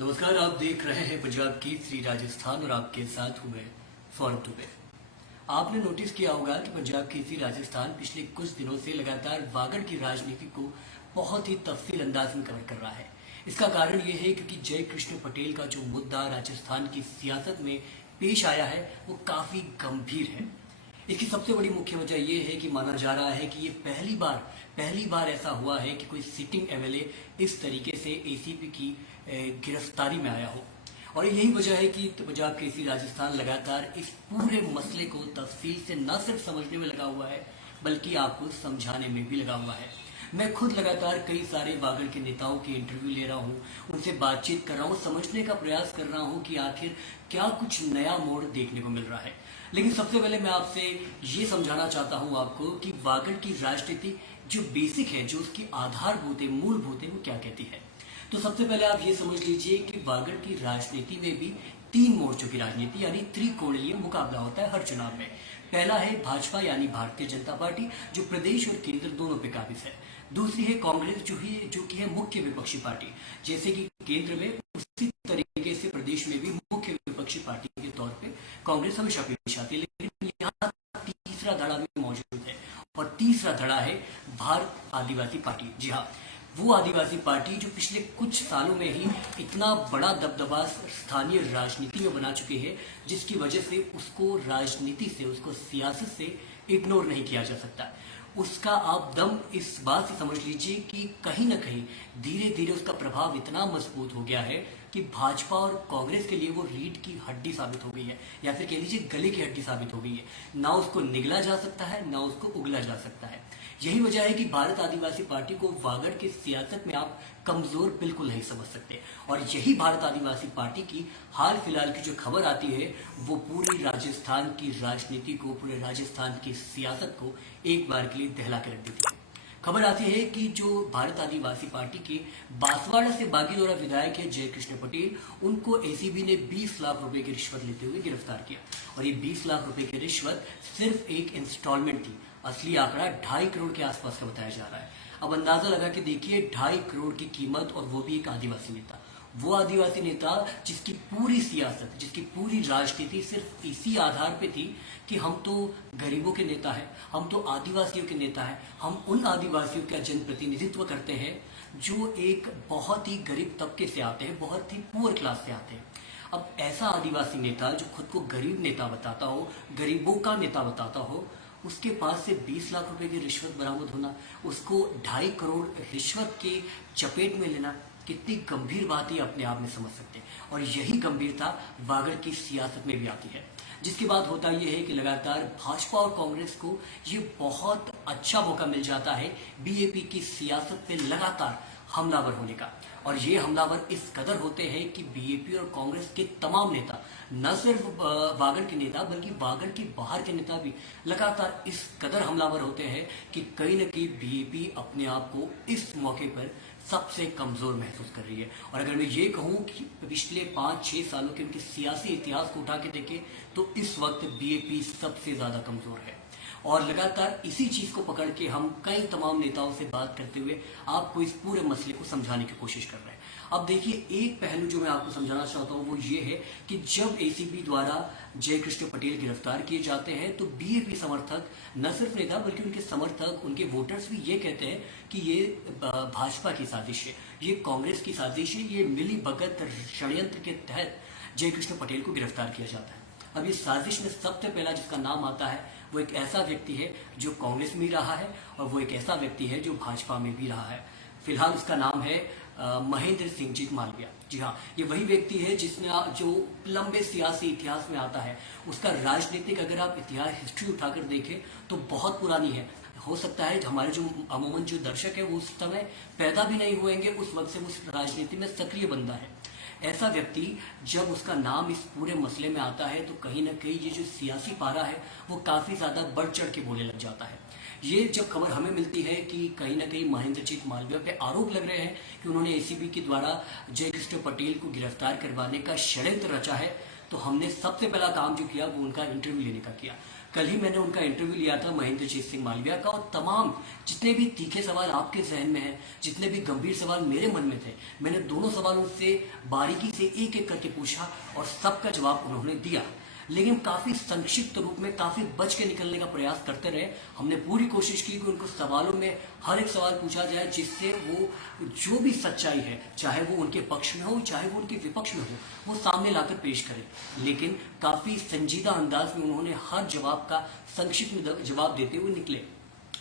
नमस्कार, आप देख रहे हैं पंजाब केसरी राजस्थान और आपके साथ हूं मैं सौरभ दुबे। आपने नोटिस किया होगा कि पंजाब केसरी राजस्थान पिछले कुछ दिनों से लगातार वागड़ की राजनीति को बहुत ही तफसील अंदाज में कवर कर रहा है। इसका कारण ये है क्योंकि जय कृष्ण पटेल का जो मुद्दा राजस्थान की सियासत में पेश आया है वो काफी गंभीर है। इसकी सबसे बड़ी मुख्य वजह यह है कि माना जा रहा है कि ये पहली बार ऐसा हुआ है कि कोई सिटिंग एमएलए इस तरीके से एसीपी की गिरफ्तारी में आया हो। और यही वजह है कि पंजाब केसरी राजस्थान लगातार इस पूरे मसले को तफसील से न सिर्फ समझने में लगा हुआ है बल्कि आपको समझाने में भी लगा हुआ है। मैं खुद लगातार कई सारे वागड़ के नेताओं के इंटरव्यू ले रहा हूँ, उनसे बातचीत कर रहा हूँ, समझने का प्रयास कर रहा हूँ कि आखिर क्या कुछ नया मोड़ देखने को मिल रहा है। लेकिन सबसे पहले मैं आपसे ये समझाना चाहता हूँ आपको कि वागड़ की राजनीति जो बेसिक है, जो उसकी आधारभूत है, मूलभूत है, वो क्या कहती है। तो सबसे पहले आप ये समझ लीजिए कि वागड़ की राजनीति में भी तीन मोर्चों की राजनीति यानी त्रिकोणीय मुकाबला होता है हर चुनाव में। पहला है भाजपा यानी भारतीय जनता पार्टी, जो प्रदेश और केंद्र दोनों पे काबिज है। दूसरी है कांग्रेस, जो कि है मुख्य विपक्षी पार्टी, जैसे कि केंद्र में उसी तरीके से प्रदेश में भी मुख्य विपक्षी पार्टी के तौर पे कांग्रेस हमेशा पेश आती है। लेकिन यहाँ तीसरा धड़ा भी मौजूद है और तीसरा धड़ा है भारत आदिवासी पार्टी। जी हाँ, वो आदिवासी पार्टी जो पिछले कुछ सालों में ही इतना बड़ा दबदबा स्थानीय राजनीति में बना चुकी है, जिसकी वजह से उसको राजनीति से, उसको सियासत से इग्नोर नहीं किया जा सकता। उसका आप दम इस बात से समझ लीजिए कि कहीं ना कहीं धीरे धीरे उसका प्रभाव इतना मजबूत हो गया है कि भाजपा और कांग्रेस के लिए वो रीढ़ की हड्डी साबित हो गई है, या फिर कह लीजिए गले की हड्डी साबित हो गई है। ना उसको निगला जा सकता है, ना उसको उगला जा सकता है। यही वजह है कि भारत आदिवासी पार्टी को वागड़ की सियासत में आप कमजोर बिल्कुल नहीं समझ सकते। और यही भारत आदिवासी पार्टी की हाल फिलहाल की जो खबर आती है वो पूरी राजस्थान की राजनीति को, पूरे राजस्थान की सियासत को एक बार के लिए दहला के रख देती है। खबर आती है कि जो भारत आदिवासी पार्टी के बांसवाड़ा से बागीदोरा विधायक है जय कृष्ण पटेल, उनको एसीबी ने 20 लाख रुपए की रिश्वत लेते हुए गिरफ्तार किया। और ये 20 लाख रुपए की रिश्वत सिर्फ एक इंस्टॉलमेंट थी। असली आंकड़ा 2.5 करोड़ के आसपास का बताया जा रहा है। अब अंदाजा लगा के देखिए, 2.5 करोड़ की कीमत, और वो भी एक आदिवासी नेता। वो आदिवासी नेता जिसकी पूरी सियासत, जिसकी पूरी राजनीति सिर्फ इसी आधार पे थी कि हम तो गरीबों के नेता हैं, हम तो आदिवासियों के नेता हैं, हम उन आदिवासियों का जनप्रतिनिधित्व करते हैं जो एक बहुत ही गरीब तबके से आते हैं, बहुत ही पुअर क्लास से आते हैं। अब ऐसा आदिवासी नेता जो खुद को गरीब नेता बताता हो, गरीबों का नेता बताता हो, उसके पास से 20 लाख रुपए की रिश्वत बरामद होना, उसको 2.5 करोड़ रिश्वत के चपेट में लेना, कितनी गंभीर बात है अपने आप में समझ सकते हैं। और यही गंभीरता वागड़ की सियासत में भी आती है, जिसके बाद होता यह है कि लगातार भाजपा और कांग्रेस को ये बहुत अच्छा मौका मिल जाता है बीएपी की सियासत पे लगातार हमलावर होने का। और ये हमलावर इस कदर होते हैं कि बीएपी और कांग्रेस के तमाम नेता, न सिर्फ वागड़ के नेता बल्कि वागड़ के बाहर के नेता भी लगातार इस कदर हमलावर होते हैं कि कहीं न कहीं बीएपी अपने आप को इस मौके पर सबसे कमजोर महसूस कर रही है। और अगर मैं ये कहूं कि पिछले 5-6 सालों के उनके सियासी इतिहास को उठा के देखें तो इस वक्त बीएपी सबसे ज्यादा कमजोर है। और लगातार इसी चीज को पकड़ के हम कई तमाम नेताओं से बात करते हुए आपको इस पूरे मसले को समझाने की कोशिश कर रहे हैं। अब देखिए, एक पहलू जो मैं आपको समझाना चाहता हूं वो ये है कि जब एसीबी द्वारा जय कृष्ण पटेल गिरफ्तार किए जाते हैं तो बीएपी समर्थक, न सिर्फ नेता बल्कि उनके समर्थक, उनके वोटर्स भी ये कहते हैं कि ये भाजपा की साजिश है, ये कांग्रेस की साजिश है, ये मिली भगत षड्यंत्र के तहत जय कृष्ण पटेल को गिरफ्तार किया जाता है। अब इस साजिश में सबसे पहला जिसका नाम आता है वो एक ऐसा व्यक्ति है जो कांग्रेस में रहा है, और वो एक ऐसा व्यक्ति है जो भाजपा में भी रहा है। फिलहाल उसका नाम है महेंद्र सिंह जी मालविया। जी हाँ, ये वही व्यक्ति है जिसने जो लंबे सियासी इतिहास में आता है, उसका राजनीतिक अगर आप इतिहास, हिस्ट्री उठाकर देखें तो बहुत पुरानी है। हो सकता है हमारे जो अमूमन जो दर्शक है वो उस समय पैदा भी नहीं हुएंगे, उस वक्त से उस राजनीति में सक्रिय बंदा है। ऐसा व्यक्ति जब उसका नाम इस पूरे मसले में आता है तो कहीं ना कहीं ये जो सियासी पारा है वो काफी ज्यादा बढ़ चढ़ के बोलने लग जाता है। ये जब खबर हमें मिलती है कि कहीं ना कहीं महेंद्रजीत मालविया पे आरोप लग रहे हैं कि उन्होंने एसीबी के द्वारा जय कृष्ण पटेल को गिरफ्तार करवाने का षड्यंत्र रचा है, तो हमने सबसे पहला काम जो किया वो उनका इंटरव्यू लेने का किया। कल ही मैंने उनका इंटरव्यू लिया था महेंद्रजीत सिंह मालविया का, और तमाम जितने भी तीखे सवाल आपके जहन में हैं, जितने भी गंभीर सवाल मेरे मन में थे, मैंने दोनों सवालों से बारीकी से एक एक करके पूछा और सबका जवाब उन्होंने दिया। लेकिन काफी संक्षिप्त रूप में, काफी बच के निकलने का प्रयास करते रहे। हमने पूरी कोशिश की कि उनको सवालों में हर एक सवाल पूछा जाए जिससे वो जो भी सच्चाई है, चाहे वो उनके पक्ष में हो चाहे वो उनके विपक्ष में हो, वो सामने लाकर पेश करें। लेकिन काफी संजीदा अंदाज में उन्होंने हर जवाब का संक्षिप्त में जवाब देते हुए निकले।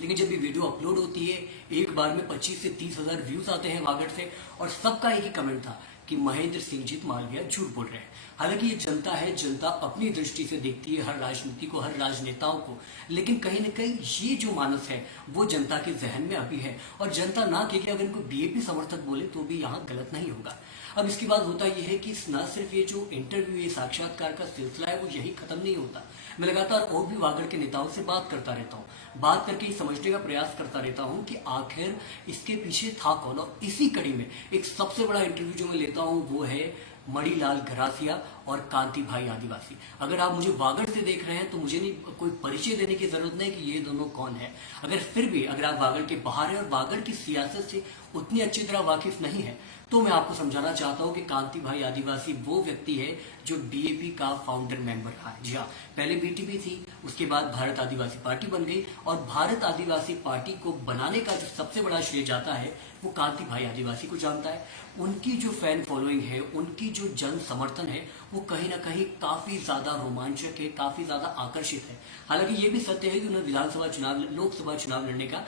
लेकिन जब ये वीडियो अपलोड होती है, एक बार में 25 से 30 हजार व्यूज आते हैं वागड़ से, और सबका एक ही कमेंट था कि महेंद्र सिंह जीत मालविया झूठ बोल रहे हैं। हालांकि ये जनता है, जनता अपनी दृष्टि से देखती है हर राजनीति को, हर राजनेताओं को, लेकिन कहीं न कहीं ये जो मानस है वो जनता के जहन में अभी है। और जनता ना कहे कि अगर इनको बीएपी समर्थक बोले तो भी यहाँ गलत नहीं होगा। अब इसके बाद होता यह है कि न सिर्फ ये जो इंटरव्यू, ये साक्षात्कार का सिलसिला है वो यही खत्म नहीं होता। मैं लगातार और भी वागड़ के नेताओं से बात करता रहता हूँ, बात करके ये समझने का प्रयास करता रहता हूँ कि आखिर इसके पीछे था कौन। और इसी कड़ी में एक सबसे बड़ा इंटरव्यू जो मैं लेता हूँ वो है मणिलाल गरासिया और कांति भाई आदिवासी। अगर आप मुझे वागड़ से देख रहे हैं तो मुझे नहीं कोई परिचय देने की जरूरत नहीं कि ये दोनों कौन है। अगर फिर भी अगर आप वागड़ के बाहर हैं और वागड़ की सियासत से उतनी अच्छी तरह वाकिफ नहीं है तो मैं आपको समझाना चाहता हूं कि कांति भाई आदिवासी वो व्यक्ति है जो बीएपी का फाउंडर मेंबर रहा है। जी हाँ, पहले बीटीपी थी, उसके बाद भारत आदिवासी पार्टी बन गई, और भारत आदिवासी पार्टी को बनाने का जो सबसे बड़ा श्रेय जाता है वो कांति भाई आदिवासी को जानता है। उनकी जो फैन फॉलोइंग है, उनकी जो जन समर्थन है, वो कहीं ना कहीं काफी ज्यादा रोमांचक है, काफी ज्यादा आकर्षित है। हालांकि ये भी सत्य है कि उन्होंने विधानसभा चुनाव, लोकसभा चुनाव लड़ने का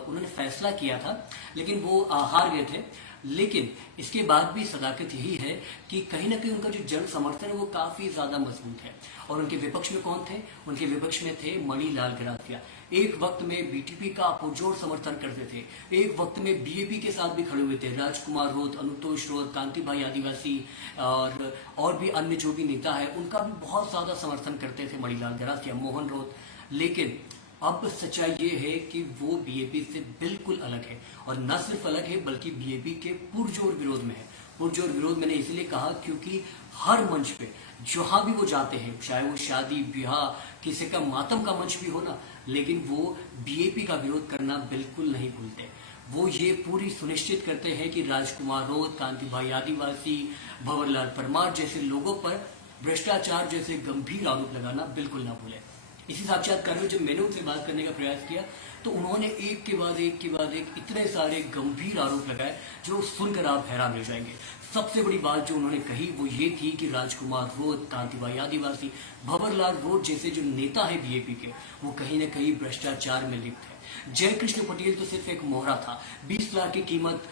उन्होंने फैसला किया था, लेकिन वो हार गए थे। लेकिन इसके बाद भी सदाकत यही है कि कहीं ना कहीं उनका जो जन समर्थन है वो काफी ज्यादा मजबूत है। और उनके विपक्ष में कौन थे? उनके विपक्ष में थे मणिलाल गरासिया। एक वक्त में बीटीपी का पुरजोर समर्थन करते थे, एक वक्त में बीएपी के साथ भी खड़े हुए थे। राजकुमार रोत, अनुतोष रोत, कांति भाई आदिवासी और भी अन्य जो भी नेता है उनका भी बहुत ज्यादा समर्थन करते थे मणिलाल गरासिया, मोहन रोत। लेकिन अब सच्चाई ये है कि वो बीएपी से बिल्कुल अलग है, और न सिर्फ अलग है बल्कि बीएपी के पुरजोर विरोध में है। पुरजोर विरोध मैंने इसलिए कहा क्योंकि हर मंच पे जहां भी वो जाते हैं, चाहे वो शादी ब्याह, किसी का मातम का मंच भी हो ना, लेकिन वो बीएपी का विरोध करना बिल्कुल नहीं भूलते। वो ये पूरी सुनिश्चित करते हैं कि राजकुमार रोत, कांति भाई आदिवासी, भंवरलाल परमार जैसे लोगों पर भ्रष्टाचार जैसे गंभीर आरोप लगाना बिल्कुल ना भूले। इसी साक्षात्कार में जब मैंने उनसे बात करने का प्रयास किया तो उन्होंने एक के बाद एक इतने सारे गंभीर आरोप लगाए जो सुनकर आप हैरान रह जाएंगे। सबसे बड़ी बात जो उन्होंने कही वो ये थी कि राजकुमार रोत, कांति भाई आदिवासी, भंवरलाल रोत जैसे जो नेता है बीएपी के, वो कहीं न कहीं भ्रष्टाचार में लिप्त है। जय कृष्ण पटेल तो सिर्फ एक मोहरा था, 20 लाख की कीमत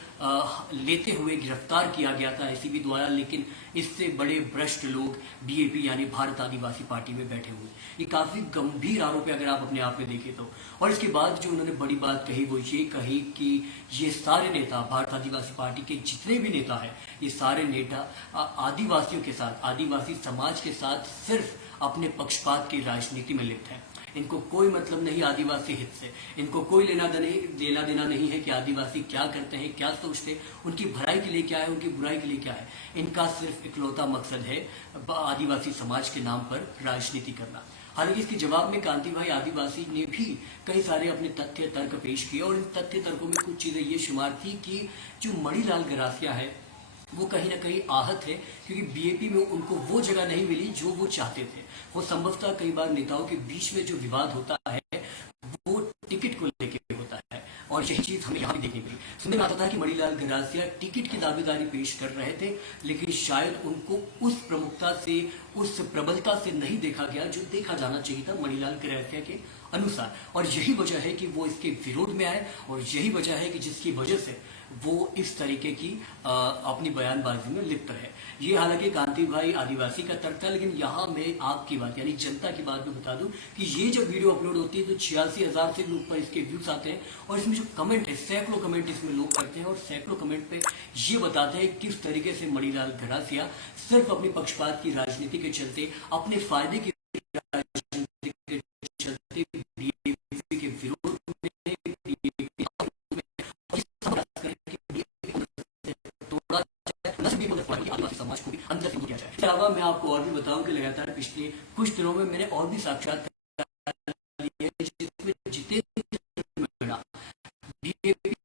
लेते हुए गिरफ्तार किया गया था एसीबी द्वारा, लेकिन इससे बड़े भ्रष्ट लोग बीएपी यानी भारत आदिवासी पार्टी में बैठे हुए। ये काफी गंभीर आरोप है अगर आप अपने आप में देखें तो। और इसके बाद जो उन्होंने बड़ी बात कही वो ये कही कि ये सारे नेता, भारत आदिवासी पार्टी के जितने भी नेता हैं, ये सारे नेता आदिवासियों के साथ, आदिवासी समाज के साथ सिर्फ अपने पक्षपात की राजनीति में लिप्त है। इनको कोई मतलब नहीं आदिवासी हित से, इनको कोई लेना देना नहीं है कि आदिवासी क्या करते हैं, क्या सोचते हैं, उनकी भलाई के लिए क्या है, उनकी बुराई के लिए क्या है। इनका सिर्फ इकलौता मकसद है आदिवासी समाज के नाम पर राजनीति करना। हालांकि इसके जवाब में कांति भाई आदिवासी ने भी कई सारे अपने तथ्य तर्क पेश किए, और इन तथ्य तर्कों में कुछ चीजें ये शुमार थी कि जो मणिलाल गरासिया है वो कहीं ना कहीं आहत है क्योंकि बीएपी में उनको वो जगह नहीं मिली जो वो चाहते थे। वो संभवतः कई बार नेताओं के बीच में जो विवाद होता है वो टिकट को लेकर होता है, और यही चीज हमें यहाँ भी देखने मिली। सुनने में आता था कि मणिलाल गरासिया टिकट की दावेदारी पेश कर रहे थे, लेकिन शायद उनको उस प्रमुखता से, उस प्रबलता से नहीं देखा गया जो देखा जाना चाहिए था मणिलाल गरासिया के अनुसार। और यही वजह है कि वो इसके विरोध में आए, और यही वजह है कि जिसकी वजह से वो इस तरीके की अपनी बयानबाजी में लिप्त है। ये हालांकि कांति भाई आदिवासी का तर्क था, लेकिन यहाँ मैं आपकी बात यानी जनता की बात में बता दूं कि ये जब वीडियो अपलोड होती है तो 86,000 से ऊपर इसके व्यूज आते हैं, और इसमें जो कमेंट है, सैकड़ों कमेंट इसमें लोग करते हैं, और सैकड़ों कमेंट पे ये बताते हैं किस तरीके से मणिलाल गरासिया सिर्फ अपनी पक्षपात की राजनीति के चलते, अपने फायदे की राजनीति के चलते बीएपी के विरोध समाज को भी अंदर से किया जाए। इसके अलावा मैं आपको और भी बताऊं कि लगातार पिछले कुछ दिनों में मैंने और भी साक्षात्कार जिसमें जितेंद्र मीणा, डीएपी